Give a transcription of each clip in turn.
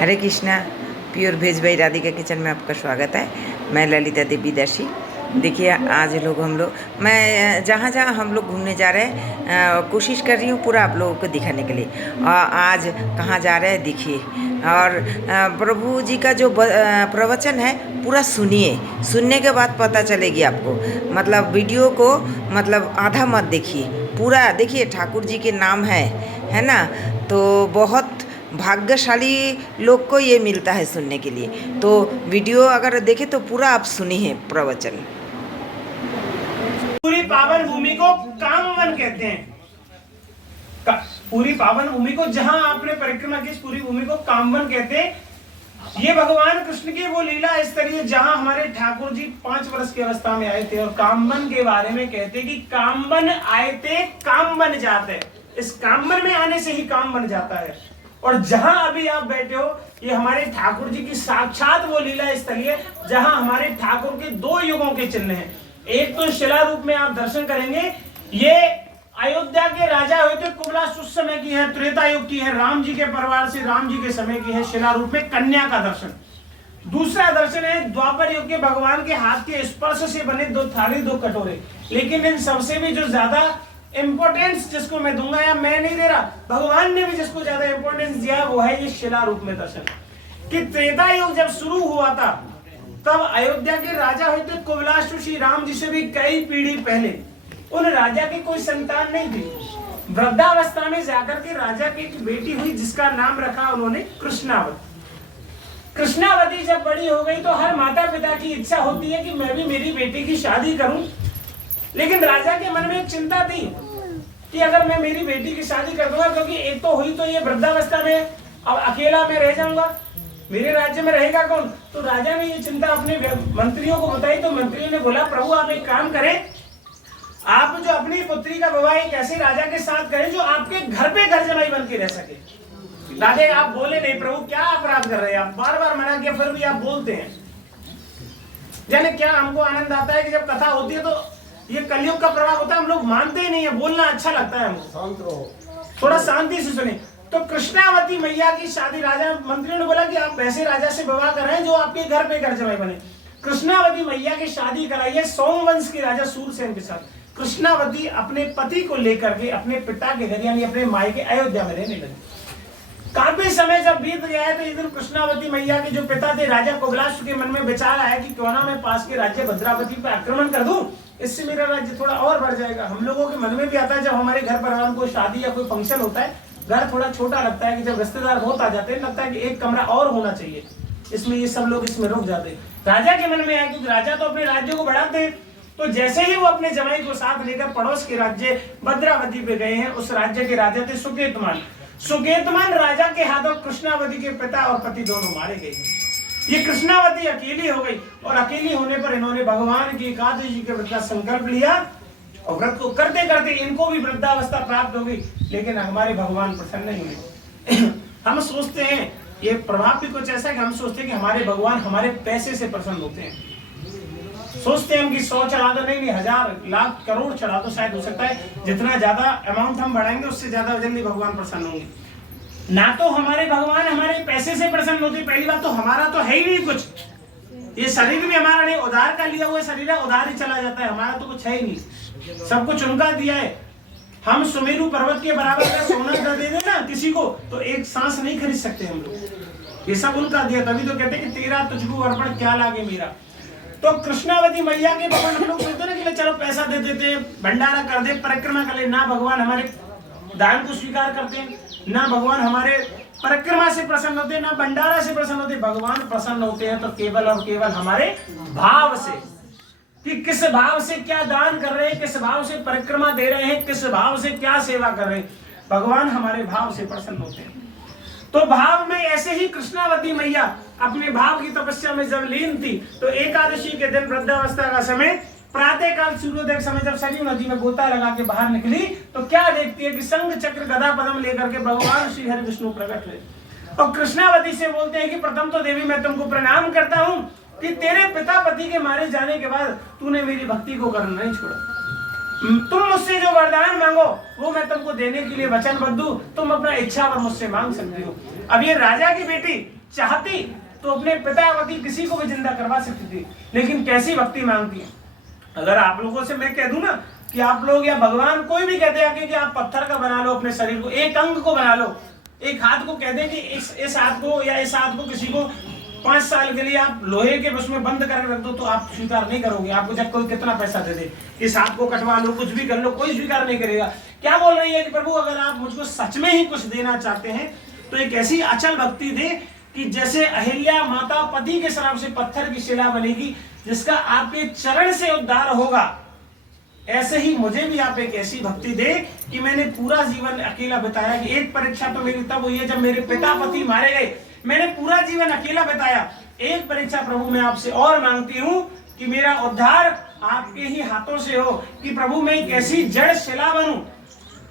Hare Krishna. Pure veg by Radhika kitchen में आपका स्वागत है। मैं ललिता देवी दर्शी। देखिए आज हम लोग मैं जहाँ जहाँ हम लोग घूमने जा रहे हैं कोशिश कर रही हूँ पूरा आप लोगों को दिखाने के लिए। आज कहाँ जा रहे हैं देखिए। और प्रभु जी का जो प्रवचन है पूरा सुनिए, सुनने के बाद पता चलेगी आपको। मतलब वीडियो को मतलब आधा मत देखिए, पूरा देखिए। ठाकुर जी के नाम है ना। तो बहुत भाग्यशाली लोग को ये मिलता है सुनने के लिए। तो वीडियो अगर देखे तो पूरा आप सुनिए प्रवचन। पूरी पावन भूमि को कामवन कहते हैं। पूरी पावन भूमि को जहां आपने परिक्रमा की, इस पूरी भूमि को कामवन कहते हैं। ये भगवान कृष्ण की वो लीला स्तरीय जहां हमारे ठाकुर जी 5 वर्ष की अवस्था में आए थे और कामवन के बारे में कहते कि कामवन आए थे काम बन जाते। इस कामवन में आने से ही काम बन जाता है। और जहां अभी आप बैठे हो ये हमारे ठाकुर जी की साक्षात वो लीला स्थली है जहां हमारे ठाकुर के 2 युगों के चिन्ह हैं। एक तो शिला रूप में आप दर्शन करेंगे, ये अयोध्या के राजा हुए थे कुबलाश उस समय की है, त्रेता युग की है, राम जी के परिवार से राम जी के समय की है, शिला रूप में कन्या का दर्शन। दूसरा दर्शन है द्वापर युग के भगवान के हाथ के स्पर्श से बने 2 थाली 2 कटोरे। लेकिन इन सबसे भी जो ज्यादा इंपोर्टेंस जिसको मैं दूंगा या मैं नहीं दे रहा, भगवान ने भी जिसको ज्यादा इंपोर्टेंस दिया वो है ये शिला रूप में दर्शन। कि त्रेता युग जब शुरू हुआ था तब अयोध्या के राजा हुए थे कुबलाश श्री राम जी से भी कई पीढ़ी पहले। उन राजा की कोई संतान नहीं थी। वृद्धावस्था में जाकर के राजा की एक बेटी हुई जिसका नाम रखा उन्होंने कृष्णावती। कृष्णावती जब बड़ी हो गई तो हर माता पिता की इच्छा होती है कि मैं भी मेरी बेटी की शादी करूं। लेकिन राजा के मन में एक चिंता थी कि अगर मैं मेरी बेटी की शादी कर दूंगा, क्योंकि एक तो हुई तो ये वृद्धावस्था में, अब अकेला मैं रह जाऊंगा, मेरे राज्य में रहेगा कौन। तो राजा ने ये चिंता अपने मंत्रियों को बताई। तो मंत्रियों ने बोला प्रभु आप एक काम करें, आप जो अपनी पुत्री का विवाह एक ऐसे राजा के साथ करें जो आपके घर पे घर जमाई बन के रह सके। राजा आप बोले नहीं प्रभु क्या अपराध कर रहे हैं आप, बार बार मना किया फिर भी आप बोलते हैं। जाने क्या हमको आनंद आता है कि जब कथा होती है तो ये कलयुग का प्रभाव होता है, हम लोग मानते ही नहीं है, बोलना अच्छा लगता है हमको, थोड़ा शांति से सुने। तो कृष्णावती मैया की शादी राजा मंत्रियों ने बोला कि आप वैसे राजा से विवाह कर रहे हैं जो आपके घर पे घर जमाई बने। कृष्णावती मैया की शादी कराई है सोमवंश के राजा सूरसेन के साथ। कृष्णावती अपने पति को लेकर के अपने पिता के घर यानी अपने मायके अयोध्या में रहने लगी। काफी समय जब बीत गया है तो एक दिन कृष्णावती मैया के जो पिता थे राजा कुबलाश के मन में विचार आया कि क्यों ना मैं पास के राज्य भद्रावती पे आक्रमण कर दूं, इससे मेरा राज्य थोड़ा और बढ़ जाएगा। हम लोगों के मन में भी आता है जब हमारे घर परिवार में कोई शादी या कोई फंक्शन होता है, घर थोड़ा छोटा लगता है कि जब रिश्तेदार बहुत आ जाते हैं लगता है कि एक कमरा और होना चाहिए, इसमें ये सब लोग इसमें रुक जाते हैं। राजा के मन में आया क्योंकि राजा तो अपने राज्य को बढ़ाते हैं। तो जैसे ही वो अपने जमाई को साथ लेकर पड़ोस के राज्य भद्रावती पे गए हैं, उस राज्य के राजा थे सुकेतमान। सुकेतमान राजा के हाथों कृष्णावती के पिता और पति दोनों मारे गए। ये कृष्णावती अकेली हो गई और अकेली होने पर इन्होंने भगवान की एकादशी के व्रत का संकल्प लिया और व्रत को करते करते इनको भी वृद्धावस्था प्राप्त हो गई। लेकिन हमारे भगवान प्रसन्न नहीं हुए। हम सोचते हैं ये प्रभाव भी कुछ ऐसा कि हम सोचते हैं कि हमारे भगवान हमारे पैसे से प्रसन्न होते हैं। सोचते हैं हम कि 100 चढ़ा दो, नहीं 1000 लाख करोड़ चढ़ा दो, शायद हो सकता है जितना ज्यादा अमाउंट हम बढ़ाएंगे उससे ज्यादा जल्दी भगवान प्रसन्न होंगे। ना तो हमारे भगवान हमारे पैसे से प्रसन्न होते, पहली बात तो हमारा तो है ही नहीं कुछ। ये शरीर भी हमारा नहीं, उधार का लिया हुआ शरीर है, उधार ही चला जाता है, हमारा तो कुछ है ही नहीं, सब कुछ उनका दिया है। हम सुमेरु पर्वत के बराबर का सोना कर दे दे ना किसी को तो एक सांस नहीं खरीद सकते हम लोग, ये सब उनका दिया। तभी तो कहते हैं कि तेरा तुझको अर्पण क्या लागे मेरा। तो कृष्णावती मैया के भगवान हम लोग सोचते ना कि चलो पैसा दे देते, भंडारा कर दे, परिक्रमा कर ले, ना भगवान हमारे दान को स्वीकार करते हैं, ना भगवान हमारे परिक्रमा से प्रसन्न होते हैं, ना भंडारा से प्रसन्न होते। भगवान प्रसन्न होते हैं तो केवल और केवल हमारे भाव से, कि किस भाव से क्या दान कर रहे हैं, किस भाव से परिक्रमा दे रहे हैं, किस भाव से क्या सेवा कर रहे हैं। भगवान हमारे भाव से प्रसन्न होते हैं। तो भाव में ऐसे ही कृष्णावती मैया अपने भाव की तपस्या में जब लीन थी तो एकादशी के दिन वृद्धावस्था का समय प्रातः काल सूर्योदय समय जब सरयू नदी में गोता लगा के बाहर निकली तो क्या देखती है कि संग चक्र गदा पद्म लेकर के भगवान श्री हरि विष्णु प्रकट हुए और कृष्णावती से बोलते हैं कि प्रथम तो देवी मैं तुमको प्रणाम करता हूँ कि तेरे पिता पति के मारे जाने के बाद तूने मेरी भक्ति को करना नहीं छोड़ा। तुम मुझसे जो वरदान मांगो वो मैं तुमको देने के लिए वचनबद्ध हूं, तुम अपना इच्छा पर मुझसे मांग सकते हो। अब ये राजा की बेटी चाहती तो अपने पितापति किसी को भी जिंदा करवा सकती थी, लेकिन कैसी भक्ति मांगती है। अगर आप लोगों से मैं कह दूं ना कि आप लोग या भगवान कोई भी कहते हैं कि आप पत्थर का बना लो अपने शरीर को, एक अंग को बना लो, एक हाथ को कह दें कि इस हाथ को या इस हाथ को किसी को 5 साल के लिए आप लोहे के उसमें बंद करके रख दो, तो आप स्वीकार नहीं करोगे। आपको जब कोई कितना पैसा दे दे, इस हाथ को कटवा लो, कुछ भी कर लो, कोई स्वीकार नहीं करेगा। क्या बोल रही है कि प्रभु अगर आप मुझको सच में ही कुछ देना चाहते हैं तो एक ऐसी अचल भक्ति दे कि जैसे अहिल्या माता पति के श्राप से पत्थर की शिला बनेगी, जिसका आपके चरण से उद्धार होगा, ऐसे ही मुझे भी आप एक ऐसी भक्ति दे कि मैंने पूरा जीवन अकेला बिताया। कि एक परीक्षा तो मेरी तब हुई है जब मेरे पिता पति मारे गए, मैंने पूरा जीवन अकेला बिताया। एक परीक्षा प्रभु मैं आपसे और मांगती हूँ कि मेरा उद्धार आपके ही हाथों से हो, कि प्रभु मैं एक ऐसी जड़ शिला बनूं,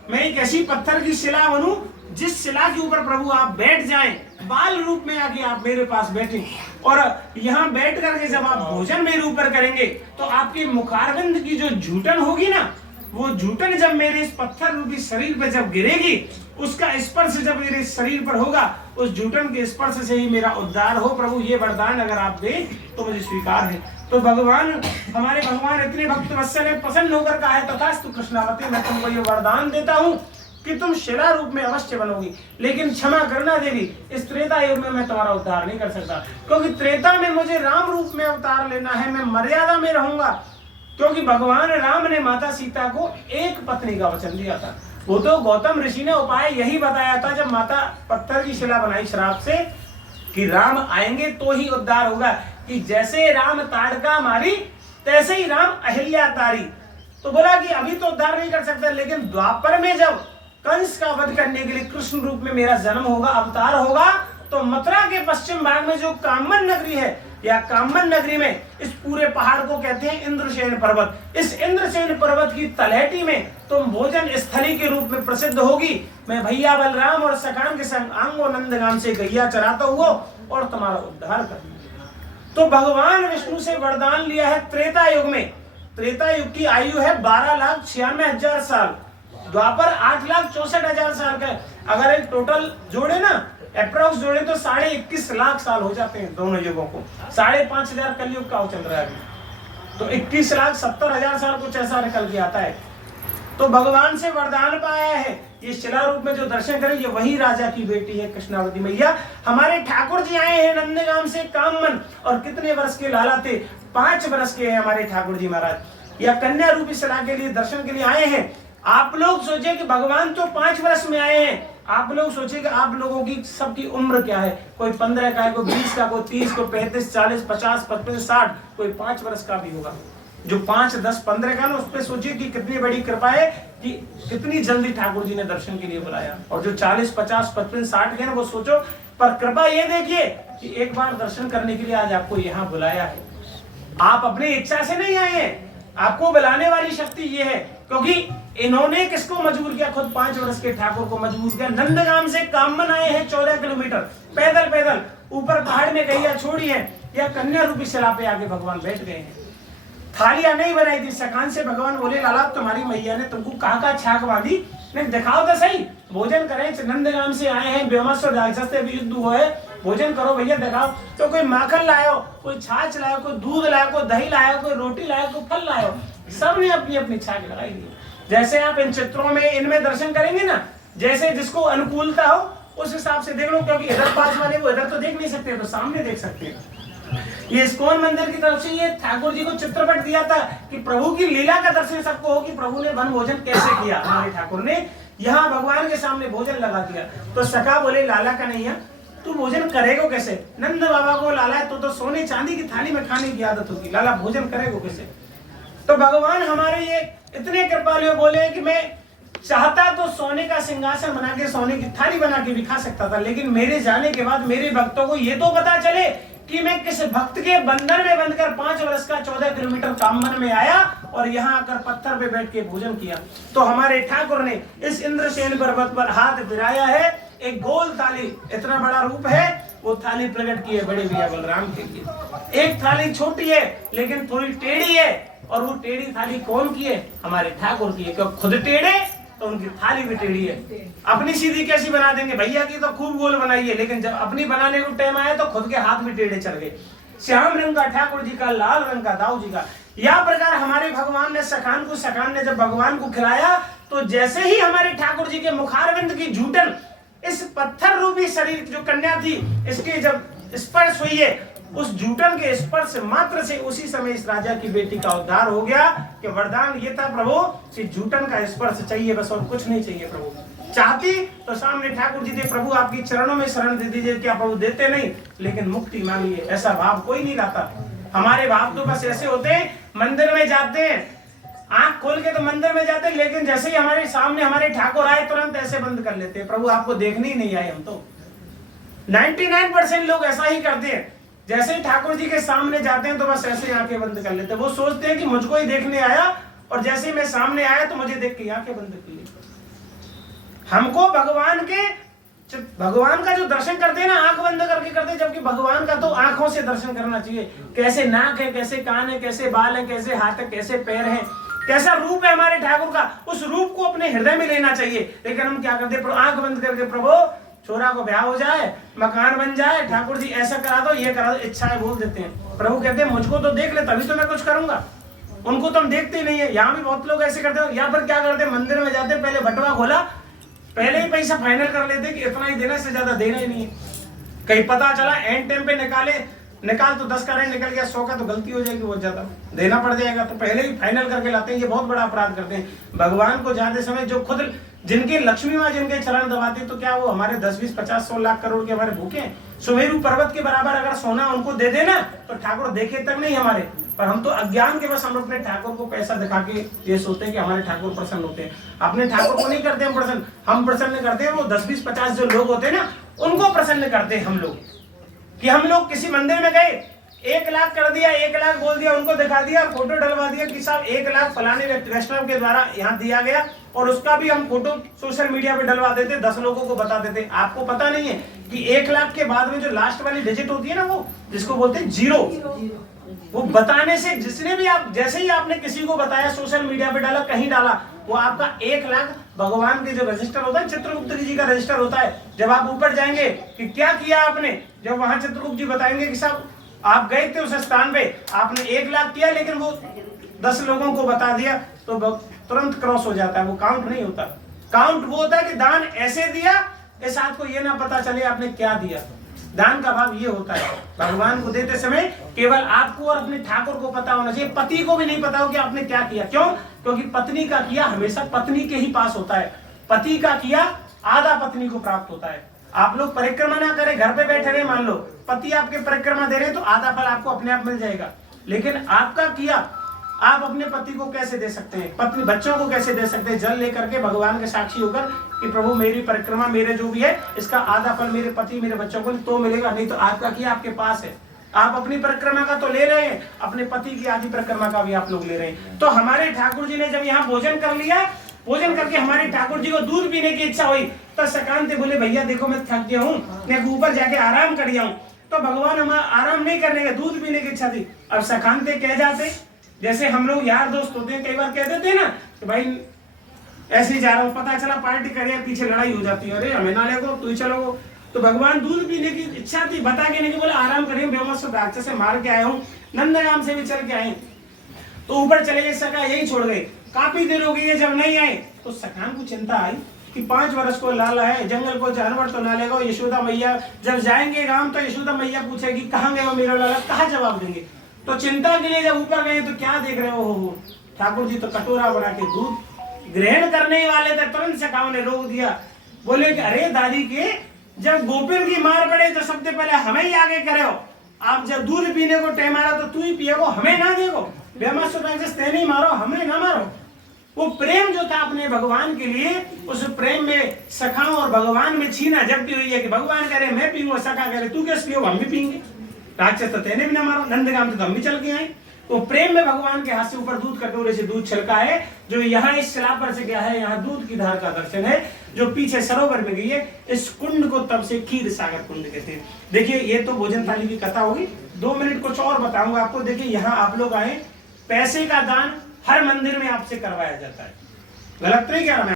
मैं एक ऐसी पत्थर की शिला बनूं जिस शिला के ऊपर प्रभु आप बैठ जाएं, बाल रूप में आके आप मेरे पास बैठे, और यहाँ बैठ करके जब आप भोजन मेरे ऊपर करेंगे तो आपके मुखारविंद की जो झूठन होगी ना, वो झूठन जब मेरे इस पत्थर रूपी शरीर पे जब गिरेगी, उसका स्पर्श जब मेरे शरीर पर होगा, उस झूठन के स्पर्श से ही मेरा उद्धार हो। प्रभु ये वरदान अगर आप दे तो मुझे स्वीकार है। तो भगवान, हमारे भगवान इतने भक्त वत्सल है, प्रसन्न होकर कहा है तथास्तु कृष्णावती, मैं तुमको ये वरदान देता हूँ कि तुम शिला रूप में अवश्य बनोगी, लेकिन क्षमा करना देवी, इस त्रेता युग में मैं तुम्हारा उद्धार नहीं कर सकता, क्योंकि त्रेता में मुझे राम रूप में अवतार लेना है, मैं मर्यादा में रहूंगा। क्योंकि भगवान राम ने माता सीता को एक पत्नी का वचन दिया था। वो तो गौतम ऋषि ने उपाय यही बताया था जब माता पत्थर की शिला बनाई श्राप से, कि राम आएंगे तो ही उद्धार होगा, कि जैसे राम ताड़का मारी तैसे ही राम अहिल्या तारी। तो बोला कि अभी तो उद्धार नहीं कर सकता, लेकिन द्वापर में जब कंस का वध करने के लिए कृष्ण रूप में मेरा जन्म होगा, अवतार होगा, तो मथुरा के पश्चिम भाग में जो कामन नगरी है, या कामन नगरी में इस पूरे पहाड़ को कहते हैं इंद्रसेन पर्वत। इस इंद्रसेन पर्वत की तलहटी में तुम भोजन स्थली के रूप में प्रसिद्ध होगी। मैं भैया बलराम और सखान के संग आंगो नंदगाम से गैया चराता हुआ और तुम्हारा उद्धार कर। तो भगवान विष्णु से वरदान लिया है त्रेता युग में। त्रेता युग की आयु है 12,96,000 साल, द्वापर 8,64,000 साल का। अगर एक टोटल जोड़े ना, अप्रोक्स जोड़े तो 21.5 लाख साल हो जाते हैं दोनों युगों को। 5,500 कलयुग का चल रहा है अभी, तो 21,70,000 साल कुछ ऐसा निकल के आता है। तो भगवान से वरदान पाया है, ये शिला रूप में जो दर्शन करें, ये वही राजा की बेटी है कृष्णावती मैया। हमारे ठाकुर जी आए हैं नंदगाम से कामन, और कितने वर्ष के लाला थे? 5 वर्ष के हैं हमारे ठाकुर जी महाराज। या कन्या रूपी शिला के लिए दर्शन के लिए आए हैं। आप लोग सोचे कि भगवान तो 5 वर्ष में आए हैं, आप लोग सोचे कि आप लोगों की सबकी उम्र क्या है? कोई 15 का है, कोई 20 का, कोई 30, कोई 35, 40, 50, 55, 60, कोई 5 वर्ष का भी होगा। जो 5, 10, 15 का ना, उस पर सोचिए कि कितनी बड़ी कृपा है कि कितनी जल्दी ठाकुर जी ने दर्शन के लिए बुलाया। और जो 40, 50, 55, 60 के ना, वो सोचो, पर कृपा ये देखिए कि एक बार दर्शन करने के लिए आज आपको यहाँ बुलाया है। आप अपनी इच्छा से नहीं आए हैं, आपको बुलाने वाली शक्ति ये है, क्योंकि इन्होंने किसको मजबूर किया? खुद 5 वर्ष के ठाकुर को मजबूर किया। नंदगाम से कामन आए हैं 14 किलोमीटर पैदल पैदल, ऊपर पहाड़ में गैया छोड़ी है, या कन्या रूपी शिला पे आके भगवान बैठ गए हैं। थालियां नहीं बनाई थी। सकान से भगवान बोले, लाला तुम्हारी मैया ने तुमको कहाँ छाक बांधी, नहीं दिखाओ तो सही, भोजन करें। नंदगाम से आए हैं, बेमस्व राक्षस से भी युद्ध हुआ है, भोजन करो भैया, दिखाओ। तो कोई माखन लायो, कोई छाछ लायो, कोई दूध लायो, कोई दही लायो, कोई रोटी लायो, कोई फल लायो, सबने अपनी अपनी छाक लगाई दी। जैसे आप इन चित्रों में इनमें दर्शन करेंगे ना, जैसे जिसको अनुकूलता हो उस हिसाब से देख लो, क्योंकि इधर पास वाले वो इधर तो देख नहीं सकते, तो सामने देख सकते हैं। ये इस्कॉन मंदिर की तरफ से ये ठाकुर जी को चित्रपट दिया था कि प्रभु की लीला का दर्शन सबको हो, कि प्रभु ने वन भोजन कैसे किया। हमारे ठाकुर ने यहाँ भगवान के सामने भोजन लगा दिया। तो सखा बोले, लाला का नहीं है, तू भोजन करेगो कैसे? नंद बाबा को लाला है तो सोने चांदी की थाली में खाने की आदत होगी, लाला भोजन करेगो कैसे? तो भगवान हमारे ये इतने कृपालु बोले कि मैं चाहता तो सोने का सिंहासन बना के, सोने की थाली बना के भी खा सकता था, लेकिन मेरे जाने के बाद मेरे भक्तों को ये तो पता चले कि मैं किस भक्त के बंधन में बंधकर 5 वर्ष का 14 किलोमीटर कामन में आया और यहाँ आकर पत्थर पे बैठ के भोजन किया। तो हमारे ठाकुर ने इस इंद्रसेन पर्वत पर हाथ फिराया है, एक गोल थाली, इतना बड़ा रूप है, वो थाली प्रकट की है बड़े भैया बलराम के लिए। एक थाली छोटी है लेकिन थोड़ी टेढ़ी है, और वो टेढ़ी थाली कौन की है? हमारे ठाकुर की है। क्यों? खुद टेढ़े तो उनकी थाली भी टेढ़ी है। अपनी सीधी कैसी बना देंगे, भैया की तो खूब गोल बनाई है, लेकिन जब अपनी बनाने को टाइम आया तो खुद के हाथ भी टेढ़े चल गए। श्याम रंग का ठाकुर जी का, लाल रंग का दाऊ जी का। या प्रकार हमारे भगवान ने सखान ने जब भगवान को खिलाया तो जैसे ही हमारे ठाकुर जी के मुखारविंद की झूठन इस पत्थर रूपी शरीर जो कन्या थी इसके जब स्पर्श हुई है, उस झूठन के स्पर्श मात्र से उसी समय इस राजा की बेटी का उद्धार हो गया। कि वरदान ये था प्रभु कि झूठन का स्पर्श चाहिए बस, और कुछ नहीं चाहिए। प्रभु चाहती तो सामने ठाकुर जी थे, प्रभु आपकी चरणों में शरण दे दीजिए। क्या प्रभु देते नहीं, लेकिन मुक्ति मांगिए, ऐसा भाव कोई नहीं लाता। हमारे भाव तो बस ऐसे होते हैं, मंदिर में जाते हैं, आंख खोल के तो मंदिर में जाते हैं, लेकिन जैसे ही हमारे सामने हमारे ठाकुर आए तुरंत ऐसे बंद कर लेते हैं, प्रभु आपको देखने ही नहीं आए। हम तो 99% लोग ऐसा ही करते हैं, जैसे ही ठाकुर जी के सामने जाते हैं तो बस ऐसे आंखें बंद कर लेते हैं। वो सोचते हैं कि मुझको ही देखने आया, और जैसे ही मैं सामने आया तो मुझे देख के आंखें बंद कर ली। हमको भगवान का जो दर्शन करते हैं ना, आंख बंद करके करते हैं, जबकि भगवान का तो आंखों से दर्शन करना चाहिए। कैसे नाक है, कैसे कान है, कैसे बाल है, कैसे हाथ है, कैसे पैर है, कैसा रूप है हमारे ठाकुर का, उस रूप को अपने हृदय में लेना चाहिए। लेकिन हम क्या करते हैं, आंख बंद करके प्रभु छोरा को ब्याह हो जाए, मकान बन जाए, ठाकुर जी ऐसा करा दो, ये करा दो, इच्छाएं बोल देते हैं। प्रभु कहते हैं मुझको तो देख ले तभी तो मैं कुछ करूंगा, उनको तो हम देखते ही नहीं है। यहाँ भी बहुत लोग ऐसे करते हैं। यहाँ पर क्या करते हैं, मंदिर में जाते पहले बटवा खोला, पहले ही पैसा फाइनल कर लेते कि इतना ही देना, इससे ज्यादा देना ही नहीं है। कहीं पता चला एंड टाइम पे निकाल तो 10 का रेंट निकल गया, 100 का तो गलती हो जाएगी, बहुत ज्यादा देना पड़ जाएगा, तो पहले ही फाइनल करके लाते हैं। ये बहुत बड़ा अपराध करते हैं। भगवान को जाते समय जो खुद जिनके लक्ष्मी माँ जिनके चरण दबाते, तो क्या वो हमारे 10, 20, 50, 100 लाख करोड़ के हमारे भूखे हैं? सुमेरु पर्वत के बराबर अगर सोना उनको दे देना तो ठाकुर देखे तक नहीं हमारे। पर हम तो अज्ञान के बस हम अपने ठाकुर को पैसा दिखा के ये सोचते हैं कि हमारे ठाकुर प्रसन्न होते हैं। अपने ठाकुर को नहीं करते हम प्रसन्न, हम प्रसन्न करते हैं वो 10, 20, 50 जो लोग होते हैं ना, उनको प्रसन्न करते हैं हम लोग। कि हम लोग किसी मंदिर में गए, 1 लाख कर दिया, 1 लाख बोल दिया, उनको दिखा दिया, फोटो डलवा दिया कि साहब 1 लाख फलाने वैष्णव के द्वारा यहाँ दिया गया, और उसका भी हम फोटो सोशल मीडिया पे डलवा देते, 10 लोगों को बता देते। आपको पता नहीं है कि 1 लाख के बाद में जो लास्ट वाली डिजिट होती है ना, वो जिसको बोलते हैं 0, वो बताने से जिसने भी आप जैसे ही आपने किसी को बताया, सोशल मीडिया पे डाला, कहीं डाला, वो आपका 1 लाख भगवान के जो रजिस्टर होता है, चित्रगुप्त जी का रजिस्टर होता है। जब आप ऊपर जाएंगे कि क्या किया आपने, जब वहां चित्रगुप्त जी बताएंगे कि साहब आप गए थे उस स्थान पे, आपने 1 लाख किया, लेकिन वो 10 लोगों को बता दिया, तो तुरंत क्रॉस हो जाता है, वो काउंट नहीं होता। काउंट वो होता है कि दान ऐसे दिया, इस हाथ को ये ना पता चले आपने क्या दिया। दान का भाव ये होता है, भगवान को देते समय केवल आपको और अपने ठाकुर को पता होना चाहिए, पति को भी नहीं पता हो कि आपने क्या किया। क्यों? क्योंकि पत्नी का किया हमेशा पत्नी के ही पास होता है, पति का किया आधा पत्नी को प्राप्त होता है। आप लोग परिक्रमा ना करें, घर पे बैठे रहे, मान लो पति आपके परिक्रमा दे रहे हैं, तो आधा फल आपको अपने आप मिल जाएगा। लेकिन आपका किया आप अपने पति को कैसे दे सकते हैं, पत्नी बच्चों को कैसे दे सकते हैं? जल लेकर के भगवान के साक्षी होकर कि प्रभु मेरी परिक्रमा, मेरे जो भी है, इसका आधा फल मेरे पति मेरे बच्चों को तो मिलेगा, नहीं तो आपका किया आपके पास है। आप अपनी परिक्रमा का तो ले रहे हैं, अपने पति की आधी परिक्रमा का भी आप लोग ले रहे हैं। तो हमारे ठाकुर जी ने जब यहाँ भोजन कर लिया, भोजन करके हमारे ठाकुर जी को दूध पीने की इच्छा हुई, तो सकांत बोले भैया देखो मैं थक गया हूँ, मैं ऊपर जाके आराम कर जाऊं। तो भगवान हमारा आराम नहीं करने का, दूध पीने की इच्छा थी। अब सकांत कह जाते, जैसे हम लोग यार दोस्त होते हैं, कई बार कह देते हैं ना कि भाई ऐसे ही जा रहा हूँ, पता चला पार्टी करे, पीछे लड़ाई हो जाती है, अरे हमें ना ले तू ही चलो। तो भगवान दूध पीने की इच्छा थी, बता के नहीं कि बोले आराम करें, बेमस्त राक्षस से मार के आए हूँ, नंदगाम से भी चल के आए, तो ऊपर चले गए, सका यही छोड़ गए। काफी देर हो गई है, जब नहीं आए तो सकान को चिंता आई कि 5 वर्ष को लाला है, जंगल को जानवर तो ना लेगा। यशोदा मैया जब जाएंगे गांव तो यशोदा मैया पूछेगी कहाँ गए हो मेरा लाला, कहाँ जवाब देंगे? तो चिंता के लिए जब ऊपर गए तो क्या देख रहे हो, ठाकुर जी तो कटोरा बना के दूध ग्रहण करने वाले थे, तुरंत सकाओ ने रोक दिया। बोले कि अरे दादी के जब गोपिन की मार पड़े तो सबसे पहले हमें ही आगे करे हो, आप जब दूध पीने को टाइम आ रहा तो तू ही पिएगो, हमें ना देखो, तेने मारो, हमें ना मारो। वो प्रेम जो था अपने भगवान के लिए, उस प्रेम में सखा और भगवान में छीना जब भी हुई है कि भगवान करे मैं पीऊंगा, सखा करे तू कैसे पियो, हम भी पीएंगे, राक्षस तो तेने भी ना मारो, नंदगाम तो हम भी चल के आए। वो प्रेम में भगवान के हाथ से ऊपर दूध कटोरे से दूध छलका है, जो यहाँ इस शिला पर से गया है, यहाँ दूध की धार का दर्शन है, जो पीछे सरोवर में गई है। इस कुंड को तब से क्षीर सागर कुंड कहते हैं। देखिए ये तो भोजन थाली की कथा होगी, 2 मिनट कुछ और बताऊंगा आपको। देखिए यहाँ आप लोग आए, पैसे का दान हर मंदिर में आपसे करवाया जाता है, गलत नहीं कह रहा मैं।